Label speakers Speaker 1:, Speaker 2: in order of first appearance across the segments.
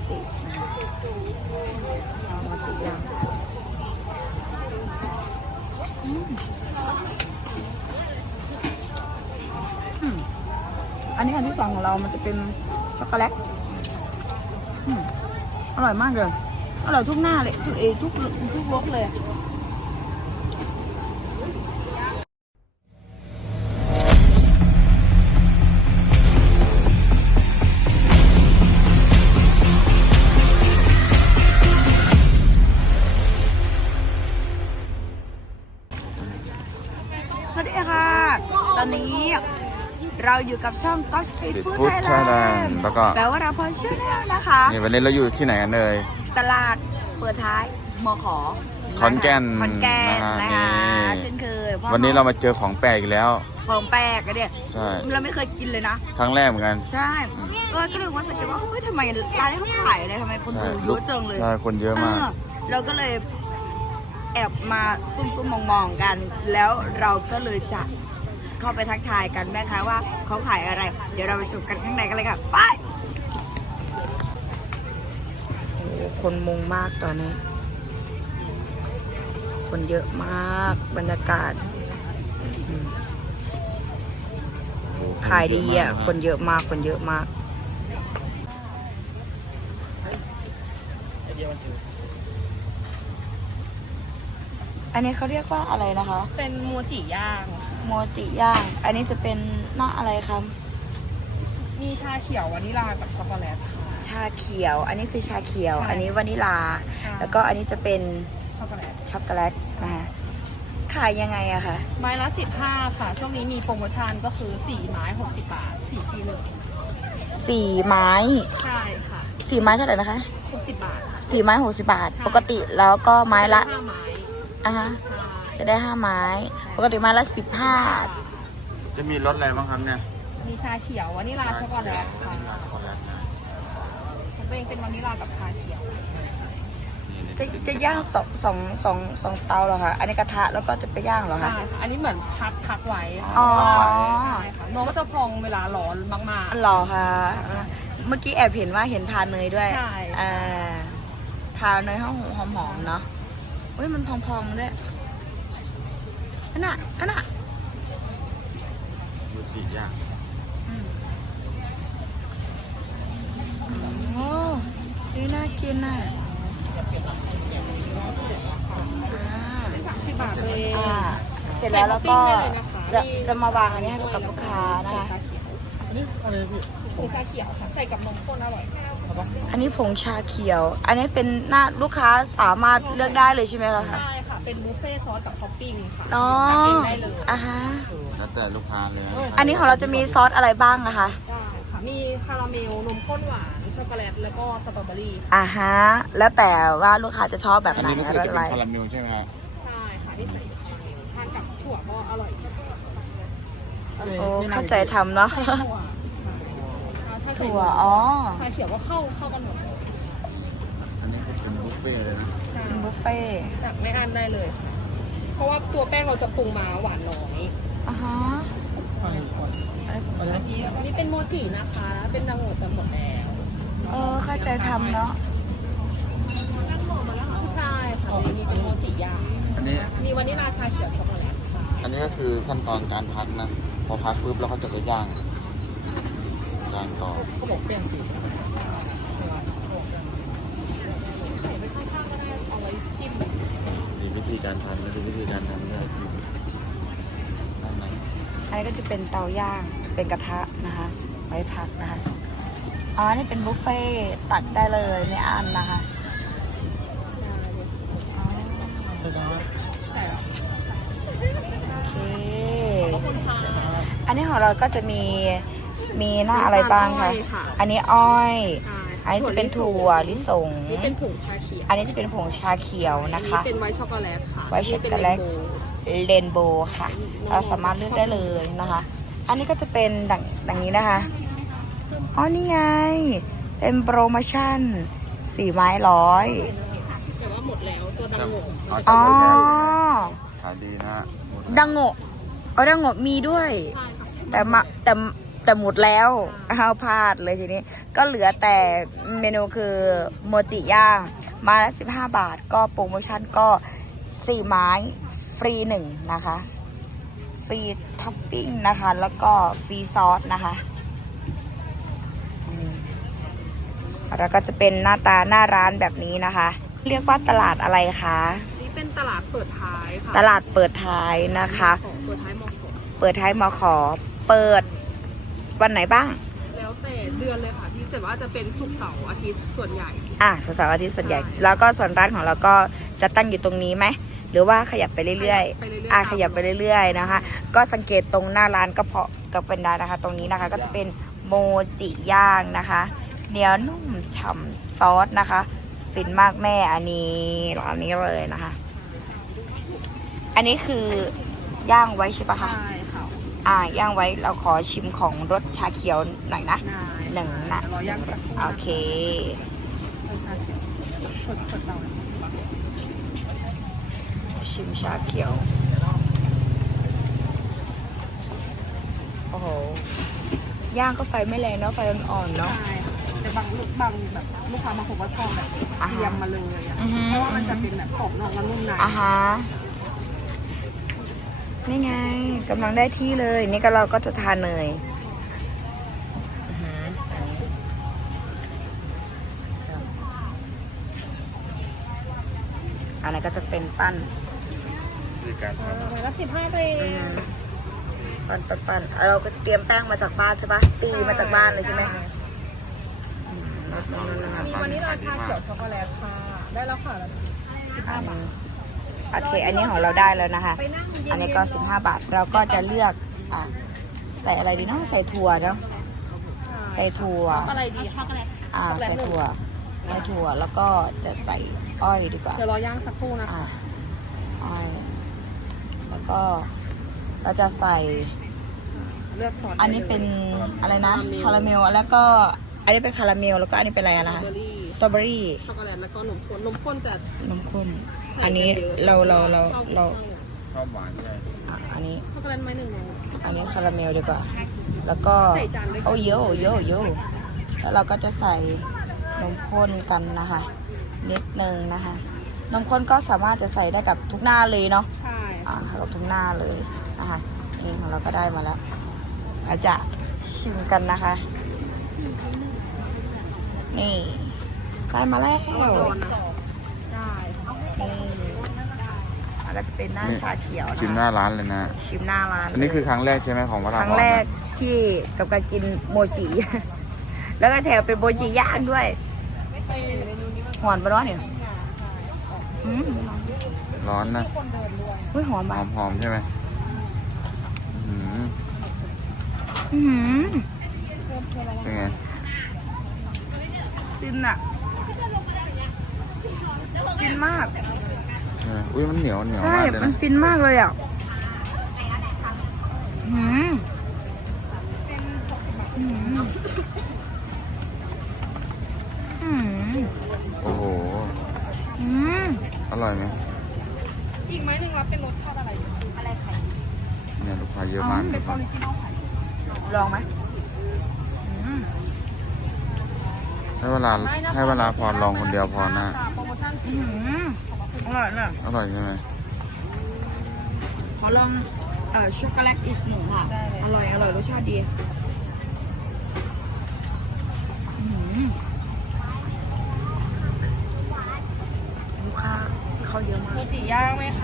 Speaker 1: จินะคะโมจิย่างอันนี้อันที่สองของเรามันจะเป็นช็อกโกแลตอร่อยมากเลยอร่อยทุกหน้าเลยทุกรสเลยสวัสดีค่ะตอนนี้เราอยู่กับช่อง Top Street Food Thailand
Speaker 2: แล้วก็
Speaker 1: แปลว่าเราพอชื่อแล้วนะคะ
Speaker 2: นี่วันนี้เราอยู่ที่ไหนกันเลย
Speaker 1: ตลาดเปิดท้ายมข
Speaker 2: ขอนแก่น
Speaker 1: นะคะเช่นเคย
Speaker 2: วันนี้เรามาเจอของแปลกอีกแล้ว
Speaker 1: ของแปลกกันเนี่ย
Speaker 2: ใช่
Speaker 1: เราไม่เคยกินเลยนะ
Speaker 2: ครั้งแรกเหมือนกัน
Speaker 1: ใช่ก็เลยว่าสังเกตว่าเฮ้ยทำไมร้านนี้เขาขายอะไรทำไมคนดูเยอะจังเลย
Speaker 2: ใช่คนเยอะมาก
Speaker 1: เราก็เลยแอบมาซุ่มๆมองๆกันแล้วเราก็เลยจะเข้าไปทักทายกันแม่ค้าว่าเขาขายอะไรเดี๋ยวเราไปชมกันข้างในกันเลยค่ะไปโอ้คนมุงมากตอนนี้คนเยอะมากบรรยากาศขายดีอ่ะคนเยอะมากคนเยอะมากอันนี้เขาเรียกว่าอะไรนะคะ
Speaker 3: เป็นโมจิย่าง
Speaker 1: โมจิย่างอันนี้จะเป็นหน้าอะไรครับ
Speaker 3: มีชาเขียววานิลากับช็อกโกแลต
Speaker 1: ชาเขียวอันนี้คือชาเขียวอันนี้วานิลาแล้วก็อันนี้จะเป็น
Speaker 3: ช็อกโกแลต
Speaker 1: นะคะขายยังไงอะคะ
Speaker 3: ไม้ละ15ค่ะช่วงนี้มีโปรโมชั่นก็คือ4ไม้60 บาท4ปีเลย
Speaker 1: 4ไม้
Speaker 3: ใช่ค่ะ
Speaker 1: 4ไม้เท่าไหร่นะคะ
Speaker 3: 60 บาท
Speaker 1: 4ไม้60 บาทปกติแล้วก็ไม้ละ
Speaker 3: 5ไม้
Speaker 1: ฮะจะได้5ไม้ปกติไม้ละ15
Speaker 2: จะมีรสอะไรบ้างครับเนี่ย
Speaker 3: มีชาเขียววานิลาช็อกโกแลตค่ะผมเองเป็นวานิลากับชาเขียว
Speaker 1: จะย่างสองเตาเหรอคะอันนี้กระทะแล้วก็จะไปย่างเหรอคะ
Speaker 3: อันนี้เหมือนพักไว้
Speaker 1: อ๋อ
Speaker 3: ใช่ค่ะน้องก็จะพองเวลาร้อนมาก
Speaker 1: ๆหรอคะเมื่อกี้แอบเห็นว่าเห็นทานเนยด้วย
Speaker 3: ใช่
Speaker 1: ทานเนยหอมๆเนาะเฮ้ยมันพองๆด้วยอันน่ะ
Speaker 2: ยูติย่าง
Speaker 1: โอ้นี่น่ากินน่ะ
Speaker 3: 30 บาทเลย
Speaker 1: เสร็จแล้วก็จะมาวางอันนี้ให้กับลูกค้านะคะ
Speaker 3: นี่อะไรพี่ผงชาเขียวค่ะใส่กับนมข้นอร่อย
Speaker 1: อันนี้ผงชาเขียวอันนี้เป็นหน้าลูกค้าสามารถเลือกได้เลยใช่ไหมคะ
Speaker 3: ใช่ค่ะเป็นบุฟเฟ่ซอสกับท็อปปิ้งค่ะ
Speaker 1: อ๋อ
Speaker 3: ได้เลย
Speaker 1: ฮะ
Speaker 2: แล้วแต่ลูกค้าเลย
Speaker 1: อันนี้ของเราจะมีซอสอะไรบ้างอะคะ
Speaker 3: ใช่ค่ะมีคาราเมลนมข้นหวานช็อกโกแลตแล้วก็สตรอเบอรี่
Speaker 1: ฮะแล้วแต่ว่าลูกค้าจะชอบแบบไหน
Speaker 2: อะไรคาราเมลใช่ไหมครับ
Speaker 3: ใช่ค่ะที่ใส่ทานกับถั่วก็อร่อย
Speaker 1: โอ้เข้าใจทำเนาะถั่วอ๋อ
Speaker 3: ชาเขียวก็เข้ากันหมด
Speaker 2: อันนี้ก็เป็นบุฟเฟ่เลยนะ
Speaker 1: เป็นบุฟเฟ่
Speaker 3: แบบไม่อั้นได้เลยเพราะว่าตัวแป้งเราจะปรุงมาหวานน้อย
Speaker 1: ฮะ
Speaker 3: อันนี้เป็นโมจินะคะเป็นนางโง่จะหมดแล้ว
Speaker 1: เข้าใจทำเนาะ
Speaker 3: ใช่ค่ะมีเป็นโมจิย่าง
Speaker 2: อันนี้
Speaker 3: มีวานิลาชาเขียวช็อกโกแลต
Speaker 2: อันนี้ก็คือขั้นตอนการพักนะพอพักปุ๊บแล้วเขาจะไปย่างต่อ
Speaker 3: เขาบอกเปลี่ยนสีใส่ไปข้างๆก็ได้เอาไว้จิ้ม
Speaker 2: มีวิธีการทำด้วยด้วย
Speaker 1: อันนี้ก็จะเป็นเตาย่างเป็นกระทะนะคะไว้พักนะคะอ๋อนี่เป็นบุฟเฟ่ตัดได้เลยไม่อั้นนะคะโอเคอันนี้ของเราก็จะมีหน้าอะไรบ้างคะอันนี้อ้อยอันนี้จะเป็นถั่วลิสง
Speaker 3: นี่เป็นผงชาเขียว
Speaker 1: อันนี้จะเป็นผงชาเขียวนะคะ
Speaker 3: เป็นไวท์ช็อกโกแลตค่ะ
Speaker 1: ไวท์ช็อกโกแลตเรนโบว์ค่ะเราสามารถเลือกได้เลยนะคะอันนี้ก็จะเป็นดังนี้นะคะอ๋อนี่ไงเป็นโปรโมชั่น4ไม้100
Speaker 3: แต่ว่าหมดแล้วตัวดังโง่
Speaker 1: อ๋อ
Speaker 2: ขายดีนะ
Speaker 1: ดังโง่ดังโง่มีด้วยแต่แต่หมดแล้วอ้าวพลาดเลยทีนี้ ก็เหลือแต่เมนูคือโมจิย่างไมาละ15 บาท ก็โปรโมชั่นก็4 ไม้ฟรี1นะคะ ฟรีท็อปปิ้งนะคะ แล้วก็ฟรีซอสนะคะแล้วก็จะเป็นหน้าตาหน้าร้านแบบนี้นะคะ เรียกว่าตลาดอะไรคะ
Speaker 3: นี่เป็นตลาดเปิดท้ายค่ะ
Speaker 1: ตลาดเปิดท้ายนะคะ
Speaker 3: ของเปิดท้ายมข
Speaker 1: เปิดท้ายมขอเปิดวันไหนบ้าง
Speaker 3: แล้วแต่เดือนเลยค่ะที่แต่ว่าจะเป็นศุกร์เสาร์อาทิตย์ส่วนใหญ่
Speaker 1: ศุกร์เสาร์อาทิตย์ส่วนใหญ่ แล้วก็ส่วนร้านของเราก็จะตั้งอยู่ตรงนี้ไหม หรือว่าขยับไปเรื่อย
Speaker 3: ไปเรื่อย
Speaker 1: ๆขยับไปเรื่อยๆนะคะ ก็สังเกตตรงหน้าร้านก็เพาะก็เป็นได้นะคะ ตรงนี้นะคะก็จะเป็นโมจิย่างนะคะเหนียวนุ่มฉ่ำซอสนะคะ ฟินมากแม่อันนี้ร้านนี้เลยนะคะ อันนี้คือย่างไว้ใช่ปะคะ
Speaker 3: ใช่ค่ะ
Speaker 1: ย่างไว้เราขอชิมของรสชาเขียวหน่อยนะ หนึ่งนะ
Speaker 3: รอย่างสักครู่
Speaker 1: โอเค
Speaker 3: เปิดเตา
Speaker 1: ชิมชาเขียว โอ้โห ย่างก็ไฟไม่แรงเนาะ ไฟอ่อนๆเนาะ
Speaker 3: ใช่ค่ะแต่บางแบบลูกค้าบางคนก็ชอบแบบ
Speaker 1: อ่าฮะ
Speaker 3: เตรียมมาเลยอะ
Speaker 1: อือฮึ
Speaker 3: เพราะว่ามันจะเป็นแบบกรอบนอกและนุ่มใน
Speaker 1: อ่ะฮะ นี่ไงกำลังได้ที่เลย นี่ก็เราก็จะทานเนยอื้อหืออันนี้ก็จะเป็นปั้น
Speaker 2: คือการท
Speaker 3: มันก็15ไป
Speaker 1: ปั้นเราก็เตรียมแป้งมาจากบ้านใช่ปะตีมาจากบ้านเลยใช่ไหม
Speaker 3: มีวันนี้ราชาเขียวช็อกโกแลตค่ะ ได้แล้วค่ะ15 บาท
Speaker 1: โอเค อันนี้ของเราได้แล้วนะคะ อันนี้ก็15 บาท เราก็จะเลือกใส่อะไรดีเนาะ ใส่ถั่วเนาะ ใส่ถั่ว
Speaker 3: อะไรดีช็อกโกแลต
Speaker 1: ใส่ถั่วแล้วก็จะใส่อ้อยดีกว่า
Speaker 3: เดี๋ยวรอย่างสักครู่นะคะ
Speaker 1: อ้อย แล้วก็เราจะใส่
Speaker 3: เลือกซอส
Speaker 1: อันนี้เป็นอะไรนะ คาราเมล แล้วก็อันนี้เป็นคาราเมล แล้วก็อันนี้เป็นอะไรอะนะคะ สตรอเบอรี่
Speaker 3: ช็อกโกแลตแล้วก็นมข้น นมข้นจะ
Speaker 1: นมข้น อันนี้เรา
Speaker 2: ำชอบหวานใช่
Speaker 1: อันนี้
Speaker 3: ช็อกโกแลตไม้หนึ่ง
Speaker 1: อันนี้คาราเมลดีกว่า แล้วก็
Speaker 3: ใส่จานด้วย
Speaker 1: โอ้เยอะแล้วเราก็จะใส่นมข้นกันนะคะ นิดนึงนะคะ นมข้นก็สามารถจะใส่ได้กับทุกหน้าเลยเนาะ
Speaker 3: ใช่
Speaker 1: กับทุกหน้าเลยนะคะนี่ของเราก็ได้มาแล้วเราจะชิมกันนะคะ นี่ได้มาแล้ว
Speaker 3: ร้อนนะได้
Speaker 1: นี่แล้วก็จะเป็นหน้าชาเขียวนะคะ
Speaker 2: ชิมหน้าร้านเลยนะ
Speaker 1: ชิมหน้าร้าน
Speaker 2: อันนี้คือครั้งแรกใช่ไหมของพระ
Speaker 1: ค
Speaker 2: รา
Speaker 1: รั้ง
Speaker 2: พร
Speaker 1: แรก
Speaker 2: นะ
Speaker 1: ที่กับการกินโมจิ แล้วก็แถมเป็นโมจิย่างด้วยหอมปะร้อนเนี่ยอืม
Speaker 2: ร้อนนะ
Speaker 1: อุ้ยหอม
Speaker 2: ห
Speaker 1: ปะ
Speaker 2: อมๆใช่ไหมอื้อหือ
Speaker 1: อื้อหือ
Speaker 2: เป็นไง
Speaker 1: ฟินอะฟินมาก
Speaker 2: อุ้ยมันเหนียว
Speaker 1: ใช่
Speaker 2: มากเลย
Speaker 1: มัน
Speaker 2: นะ
Speaker 1: ฟินมากเลยอ่ะหืมหืมหืม
Speaker 2: โอ้โห
Speaker 1: หืม
Speaker 2: อร่อยไหม
Speaker 3: อีกไม้หนึ่งรับเป็นรสชาติอะไรอะไรไข่
Speaker 2: เนี่ยลูกค้าเยอะมาก
Speaker 3: เป็นออริจินอลไข่
Speaker 1: ลองไหมหืม
Speaker 2: ให้เวลาพรลองคนเดียวพอนะ
Speaker 3: โปรโมชั่น
Speaker 1: หืมอร่อยเลย
Speaker 2: อร่อยใช่ไหม
Speaker 1: ขอลองช็อกโกแลตอีกหนึ่งค่ะ อร่อยรสชาติดีลูกค้าเขาเยอะมาก
Speaker 3: โมจิย่างไหมคะ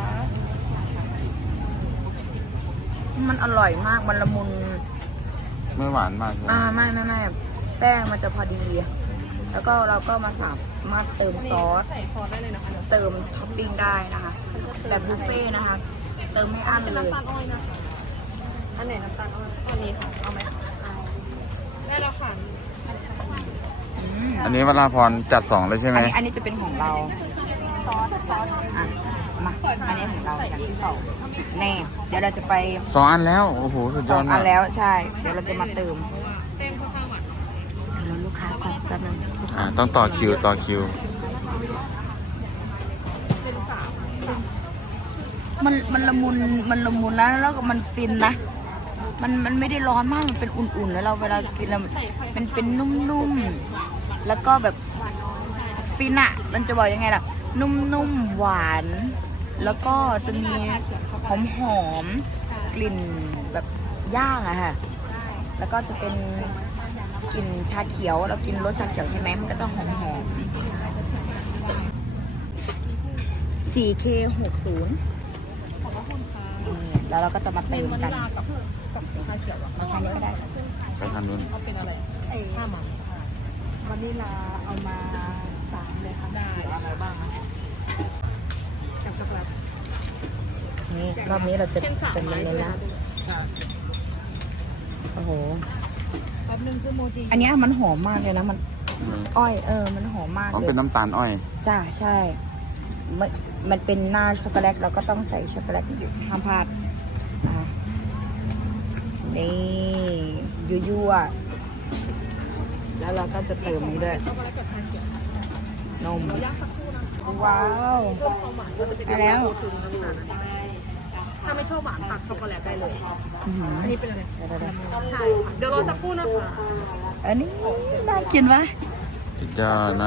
Speaker 1: มันอร่อยมาก มันละมุน
Speaker 2: ไม่หวานมากใช่ไหม
Speaker 1: ไม่แป้งมันจะพอดี แล้วก็เราก็มาสามารถเติมซอส
Speaker 3: ใส่ซอสได้เลยนะคะ
Speaker 1: เติมท็อปปิ้งได้นะคะ แบบบุฟเฟ่ต์นะคะ เติมไม่อั้น
Speaker 3: เป็น
Speaker 1: เลย
Speaker 3: น้ำตาลอ้อยนะคะอันไหนน้ำตาลอ้อยอันนี้ค่ะเอาไหมเอาได้แล้วค่ะ
Speaker 1: อืม
Speaker 2: อันนี้เวลาพรจัด2เลยใช่ไหม
Speaker 1: อันนี้จะเป็นของเรา
Speaker 3: ซอส
Speaker 1: อ่ะมาอันนี้ของเราอย่างที่สองแน่เดี๋ยวเราจะไป
Speaker 2: 2 อันแล้ว โอ้โห สุด
Speaker 1: ส
Speaker 2: ย
Speaker 1: อ
Speaker 2: อง ด
Speaker 1: อั
Speaker 2: มาก
Speaker 1: นแล้วใช่ เดี๋ยวเราจะมาเติม
Speaker 3: เต้นค่อนข้างหวาน
Speaker 1: เดี๋ยวลูกค้าก่อนแป๊บนึงลูกค้า
Speaker 2: ต้องต่อคิว
Speaker 3: เป็นสาม
Speaker 1: มันละมุนแล้วก็มันฟินนะมันไม่ได้ร้อนมากมันเป็นอุ่นๆแล้วเราเวลากินแล้วมันเป็นนุ่มๆแล้วก็แบบฟินอะมันจะบอกยังไงล่ะนุ่มๆหวาน แล้วก็จะมีหอมกลิ่นแบบย่างอะค่ะแล้วก็จะเป็นกลิ่นชาเขียวเรากินรสชาเขียวใช่ไหมมันก็จะหอม 4K60 แล้วเราก็จะมาเติมกัน
Speaker 3: กับชาเขียวอ่ะ
Speaker 1: ราคานี้ก็ได้
Speaker 2: ไปทางนู้น
Speaker 3: เอาเป็นอะไรข้ามันวานิลาเอามา3เลยค่ะได้อะไรบ้างกับช็อกโกแลต
Speaker 1: นี่รอบนี้เราจะเป็นเน้นๆนะโอ้โห
Speaker 3: แป๊บนึงซื้อโมจิ
Speaker 1: อันนี้มันหอมมากเลยนะมันอ้อยมันหอมมาก
Speaker 2: ต้อง
Speaker 1: เล
Speaker 2: เป็น
Speaker 1: ย
Speaker 2: น้ำตาลอ้อย
Speaker 1: จ้าใช่มันเป็นหน้าช็อกโกแลตเราก็ต้องใส่ช็อกโกแลตห้ามพลาดอ่ะนี่ยั่วๆแล้วเราก็จะเติมนี้ด้วย
Speaker 3: ช็อกโกแลตกับชาเขียวน
Speaker 1: ม
Speaker 3: ย่างสักครู่นะคะ
Speaker 1: ว้าว
Speaker 3: เพิ่มความหวานก็จะเป็น
Speaker 1: ได้แล้ว
Speaker 3: ถึงน้ำตาลถ้าไม่ชอบหวานตักช็อกโกแลตได้เลย
Speaker 1: อื้อหือ
Speaker 3: อันนี้เป็นอะไร
Speaker 1: เดี๋ยว
Speaker 3: ใช่ค่ะเดี๋ยวรอสักครู่นะคะ
Speaker 1: อันนี้น่ากินปะ
Speaker 2: สุดยอดนะ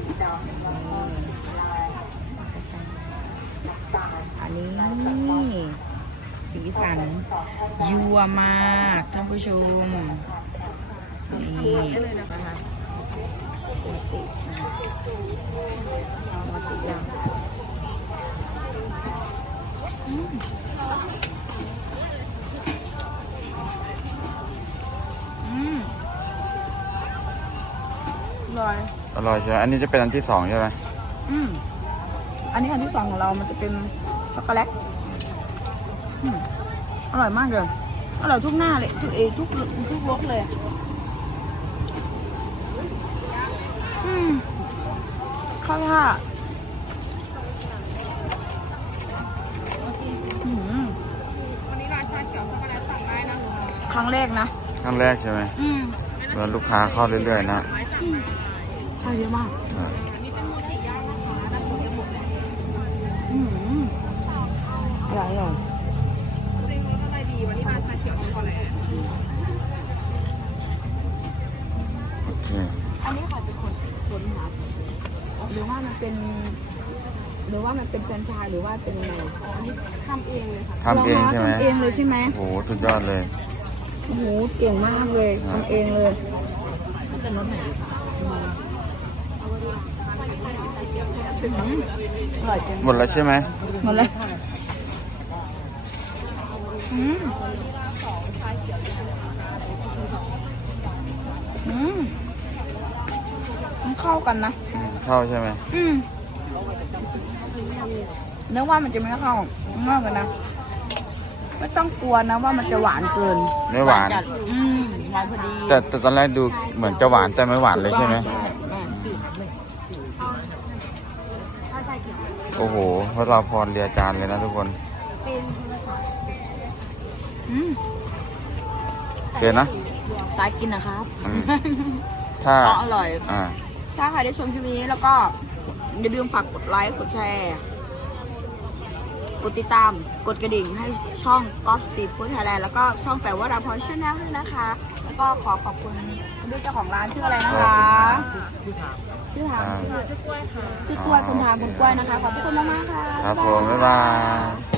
Speaker 1: อันนี้สีสันยั่วมากท่านผู้ชมนี่
Speaker 3: ได้เลยนะคะ
Speaker 1: โมจินะคะโมจิย่างอร่อย
Speaker 2: อร่อยใช่ไหมอันนี้จะเป็นอันที่สองใช่ไหม
Speaker 1: อันนี้อันที่สองของเรามันจะเป็นช็อกโกแลตอร่อยมากเลยอร่อยทุกหน้าเลยทุกรสเลยเข้าท่า
Speaker 3: วันนี้ร้านชาเขียวช็อกโกแลตสั่งได้นะคะ
Speaker 1: ครั้งแรกนะ
Speaker 2: ครั้งแรกใช่ไหมแล้วลูกค้าเข้าเรื่อยๆนะ
Speaker 1: อร่อยเยอะมาก
Speaker 2: อ่า
Speaker 3: มีเป็นโมจิย่างนะคะด้านบนจะหมดแล้ว
Speaker 1: อร่อยอร่อย
Speaker 3: จริงๆอะไรดีวันนี้ร้านชาเขียวช็อกโกแลต
Speaker 2: โอเค
Speaker 1: อันนี้ค่ะเป็นคนหาหรือว่ามันเป็นแฟรนไชส์หรือว่าเป็นยังไง
Speaker 3: อันนี้ทำเองเลยค่ะ
Speaker 2: ทำเองใช่ไหม
Speaker 1: ทำเองเลยใช่ไหม
Speaker 2: โอ้โหสุดยอดเลย
Speaker 1: โอ้โหเก่งมากเลยทำเองเลยเป็นรสไหนอร่อยจัง
Speaker 2: หมดแล้วใช่ไหม
Speaker 1: หมดเลยมันเข้ากันนะ
Speaker 2: เข้าใช่ไหม
Speaker 1: นึกว่ามันจะไม่เข้าเมื่อกันนะไม่ต้องกลัวนะว่ามันจะหวานเกิน
Speaker 2: ไม่หวาน
Speaker 1: จัดหวานพอดี
Speaker 2: แต่ตอนแรกดูเหมือนจะหวานแต่ไม่หวานเลยใช่ไหมโอ้โหพระราพรเรียจานเลยนะทุกคนโอเคนะ
Speaker 1: สายกินนะครับ
Speaker 2: อืมถ้า
Speaker 1: ก็อร่อย
Speaker 2: อ่า
Speaker 1: ถ้าใครได้ชมคลิปนี้แล้วก็อย่าลืมฝากกดไลค์กดแชร์ กดติดตาม กดกระดิ่งให้ช่อง Golf Street Food Thailand แล้วก็ช่องแปลว่าดาพรชาแนลด้วยนะคะ แล้วก็ขอบคุณด้วยเจ้าของร้านชื่ออะไรนะคะ ชื่อถามชื่อกล้วยค่ะชื่อกล้วยคุณทางคุณกล้วยนะคะ ขอบคุณมากๆค่ะ
Speaker 2: ครับผมบ๊ายบาย